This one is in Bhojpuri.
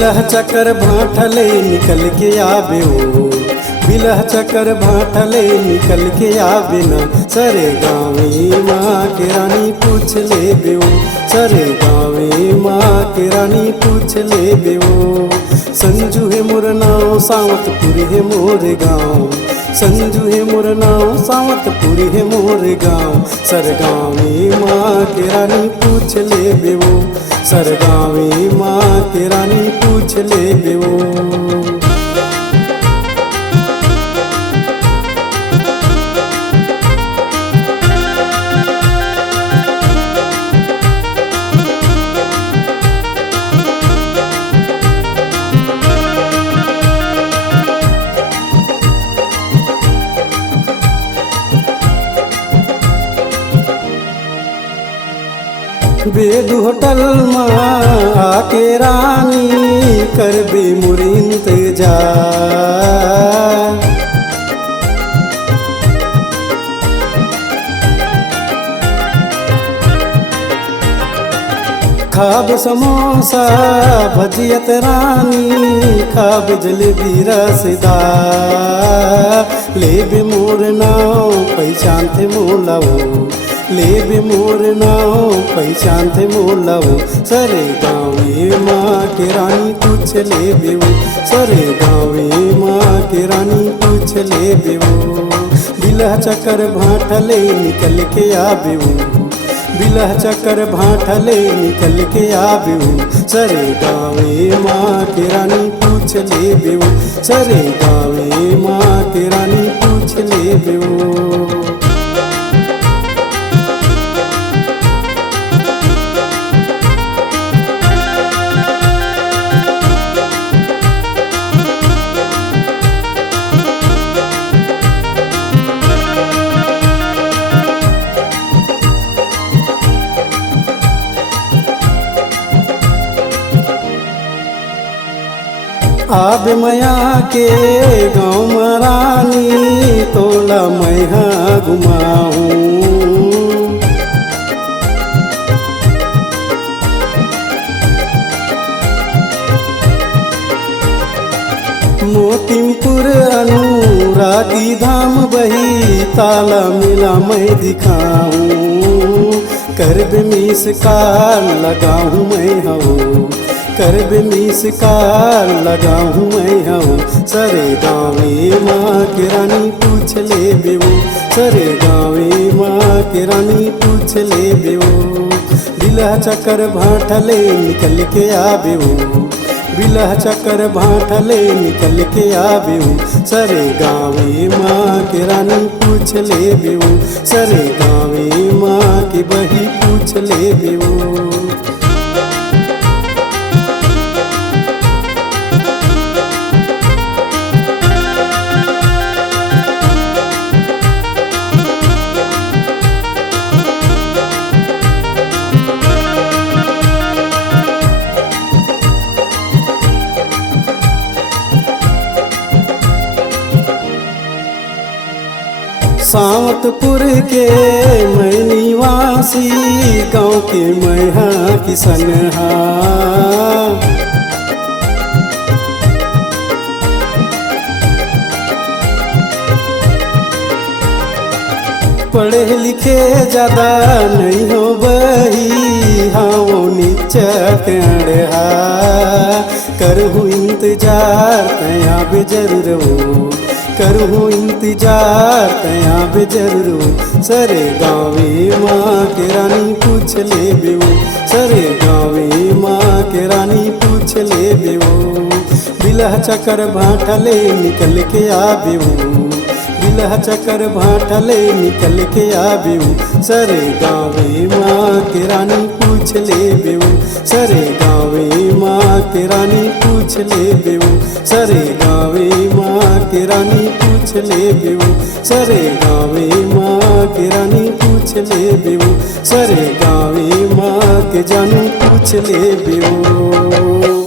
बिलह चकर भाठले निकल के आवे ओ, बिलह चकर भाठले निकल के आवे ना। सरे गाँवे माँ के रानी पूछ ले बेओ, सरे गाँवे माँ के रानी पूछ ले बेओ। संजू है मोर नाव सावतपुर है मोर गाँव, संजू है मोर नाव सावतपुर है मोर गाँव। सर गाँवे माँ के रानी पूछ ले बेओ, सर गाँवे माँ के रानी पूछ ले बेओ। बेद होटल में आके रानी करबे मोर इंतजार। खाब समोसा भजियत रानी, खाब जलेबी रसदार। लेबे मोर नाव पहचान थे मोलाओ, लेबे मोर नाव पहचान थे मोलाओ। सरे गाँवे माँ के रानी पूछ ले बेओ, सरे गाँवे माँ के रानी पूछ ले बेओ। बिलह चकर भाठले निकल के आबेओ, बिलह चकर भाठले निकल के आबेओ। सरे गाँवे माँ के रानी पूछ ले बेओ, सरे गाँवे माँ के रानी पूछ ले बेओ। आब मया के गाँव में रानी तोला मैं घुमाऊँ। मोतीपुर अनुरागी धाम बही ताला मिला मैं दिखाऊँ। करब मीस काल लगाऊँ मैं हूँ, करब मीस काल लगाऊँ मैं हूँ। सरे गाँवे माँ के रानी पूछ ले बेओ, सरे गाँवे माँ के रानी पूछ ले बेओ। बिलह चकर भाठले निकल के आबेओ, बिलह चकर भाठले निकल के आबेओ। सरे गाँवे माँ के रानी पूछ ले बेओ, सरे गाँवे माँ की बही पूछ ले बेओ। सावतपुर के मैं निवासी, गाँव के मैं हाँ किसनहा। पढ़े लिखे ज़्यादा नहीं हो बही, हाँ वो नीचक अड़हा। करहूँ इंतजार तया बे जरूर हो, करहूँ इंतजार तया बे जरूर। सरे गाँवे माँ के रानी पूछ ले बेओ, सरे गाँवे माँ के रानी पूछ ले बेओ। बिलह चकर भाठले निकल के आबेओ, बिलह चकर भाठले निकल के आबेओ। सरे गाँवे माँ के रानी पूछ ले बेओ, सरे गाँवे माँ के रानी पूछ ले बेओ। सरे गाँवे माँ के रानी पूछ ले बेओ, सरे गाँवे माँ के रानी पूछ ले बेओ। सरे गाँवे माँ के जानू पूछ ले बेओ।